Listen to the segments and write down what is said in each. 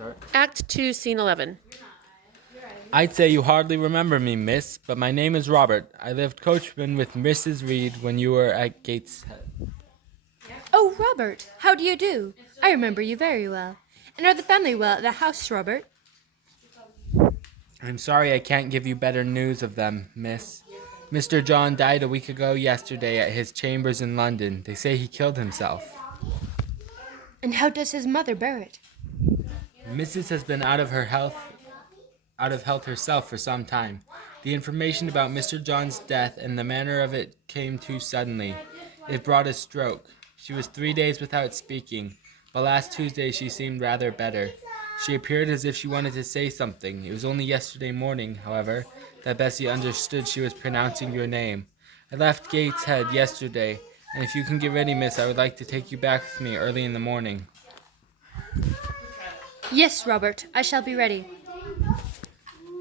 start? Act 2, Scene 11. I'd say you hardly remember me, miss, but my name is Robert. I lived coachman with Mrs. Reed when you were at Gateshead. Oh, Robert, how do you do? I remember you very well. And are the family well at the house, Robert? I'm sorry I can't give you better news of them, miss. Mr. John died a week ago yesterday at his chambers in London. They say he killed himself. And how does his mother bear it? Mrs. has been out of health herself for some time. The information about Mr. John's death and the manner of it came too suddenly. It brought a stroke. She was 3 days without speaking, but last Tuesday she seemed rather better. She appeared as if she wanted to say something. It was only yesterday morning, however, that Bessie understood she was pronouncing your name. I left Gateshead yesterday, and if you can get ready, miss, I would like to take you back with me early in the morning. Yes, Robert, I shall be ready.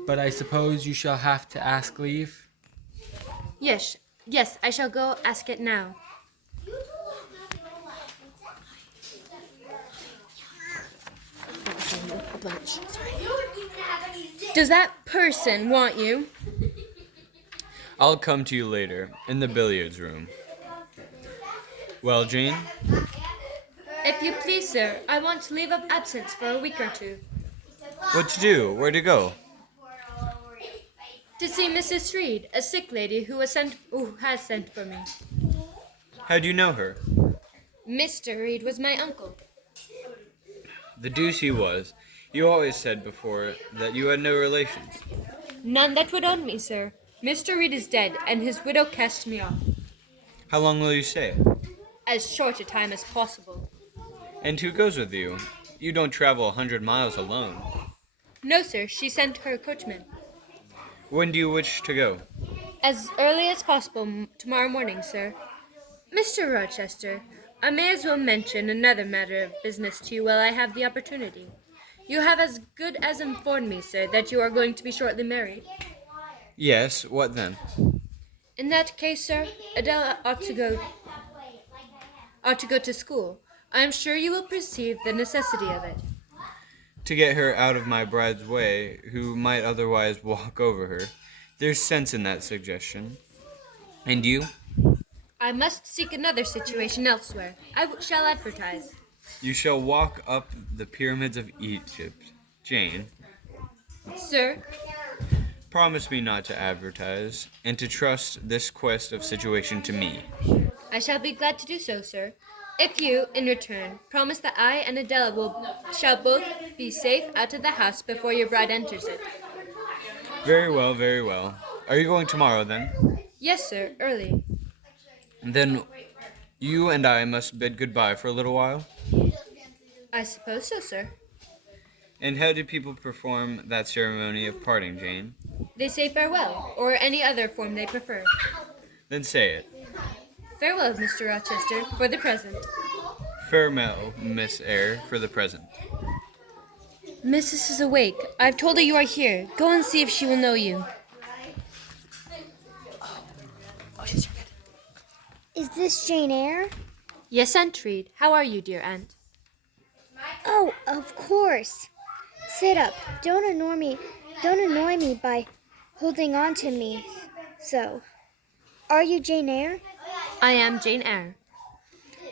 But I suppose you shall have to ask leave? Yes, I shall go ask it now. Does that person want you? I'll come to you later, in the billiards room. Well, Jane? If you please, sir, I want leave of absence for a week or two. What to do? Where to go? To see Mrs. Reed, a sick lady who has sent for me. How do you know her? Mr. Reed was my uncle. The deuce he was. You always said before that you had no relations. None that would own me, sir. Mr. Reed is dead, and his widow cast me off. How long will you stay? As short a time as possible. And who goes with you? You don't travel 100 miles alone. No, sir, she sent her coachman. When do you wish to go? As early as possible tomorrow morning, sir. Mr. Rochester, I may as well mention another matter of business to you while I have the opportunity. You have as good as informed me, sir, that you are going to be shortly married. Yes, what then? In that case, sir, Adela ought to go to school. I am sure you will perceive the necessity of it. To get her out of my bride's way, who might otherwise walk over her. There's sense in that suggestion. And you? I must seek another situation elsewhere. Shall advertise. You shall walk up the pyramids of Egypt. Jane, Sir, promise me not to advertise, and to trust this quest of situation to me. I shall be glad to do so, sir. If you, in return, promise that I and Adela shall both be safe out of the house before your bride enters it. Very well, very well. Are you going tomorrow, then? Yes, sir, early. Then you and I must bid goodbye for a little while? I suppose so, sir. And how do people perform that ceremony of parting, Jane? They say farewell, or any other form they prefer. Then say it. Farewell, Mr. Rochester, for the present. Farewell, Miss Eyre, for the present. Mrs. is awake. I've told her you are here. Go and see if she will know you. Is this Jane Eyre? Yes, Aunt Reed. How are you, dear aunt? Oh, of course. Sit up. Don't annoy me by holding on to me so. Are you Jane Eyre? I am Jane Eyre.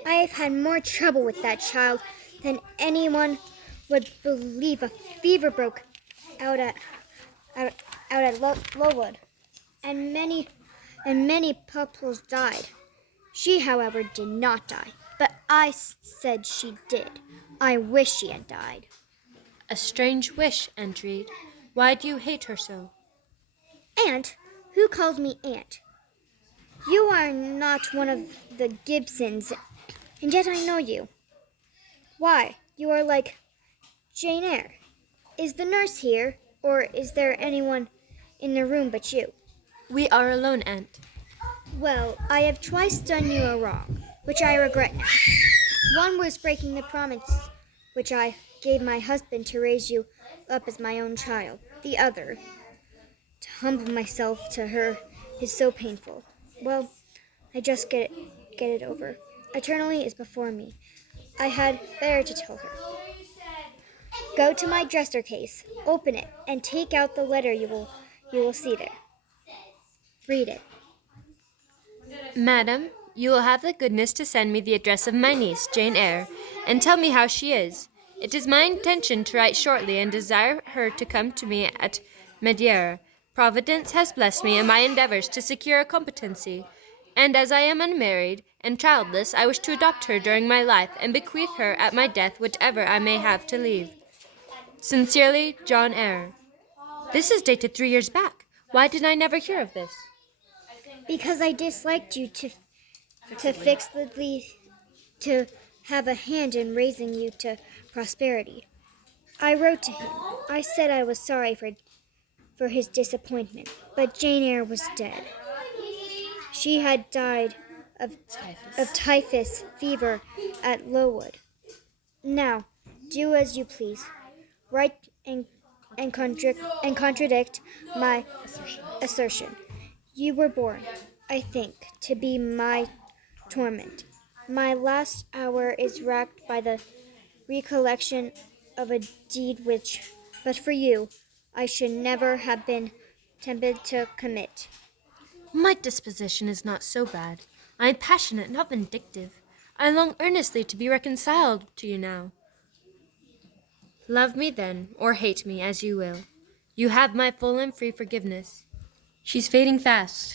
I have had more trouble with that child than anyone would believe. A fever broke out at Lowood, and many pupils died. She, however, did not die, but I said she did. I wish she had died. A strange wish, Aunt Reed. Why do you hate her so? Aunt? Who calls me aunt? You are not one of the Gibsons, and yet I know you. Why, you are like Jane Eyre. Is the nurse here, or is there anyone in the room but you? We are alone, Aunt. Well, I have twice done you a wrong, which I regret now. One was breaking the promise which I gave my husband to raise you up as my own child. The other, to humble myself to her, is so painful. Well, I just get it over. Eternally is before me. I had better to tell her. Go to my dresser case, open it, and take out the letter you will see there. Read it. Madam, you will have the goodness to send me the address of my niece, Jane Eyre, and tell me how she is. It is my intention to write shortly and desire her to come to me at Madeira. Providence has blessed me in my endeavors to secure a competency, and as I am unmarried and childless, I wish to adopt her during my life and bequeath her at my death whatever I may have to leave. Sincerely, John Eyre. This is dated 3 years back. Why did I never hear of this? Because I disliked you to have a hand in raising you to prosperity. I wrote to him. I said I was sorry for his disappointment, but Jane Eyre was dead. She had died of typhus fever at Lowood. Now, do as you please. Write and contradict my assertion. You were born, I think, to be my torment. My last hour is racked by the recollection of a deed which, but for you, I should never have been tempted to commit. My disposition is not so bad. I am passionate, not vindictive. I long earnestly to be reconciled to you now. Love me then, or hate me, as you will. You have my full and free forgiveness. She's fading fast.